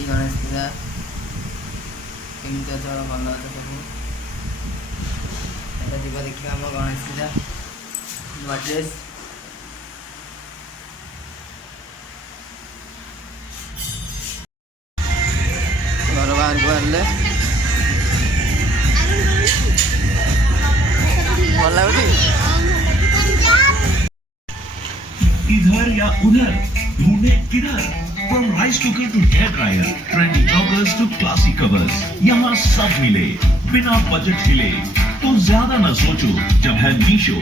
happy Ganesh पूजा केमती अच भल अच सब जीवा देखा आम गणेश पूजा नुआ ड्रेस घर बाहर को बाहर भल लगे इधर या उधर ढूंढे किधर from rice cooker to hair dryer trendy joggers to classic covers यहाँ सब मिले बिना बजट हिले तो ज्यादा न सोचो जब है मीशो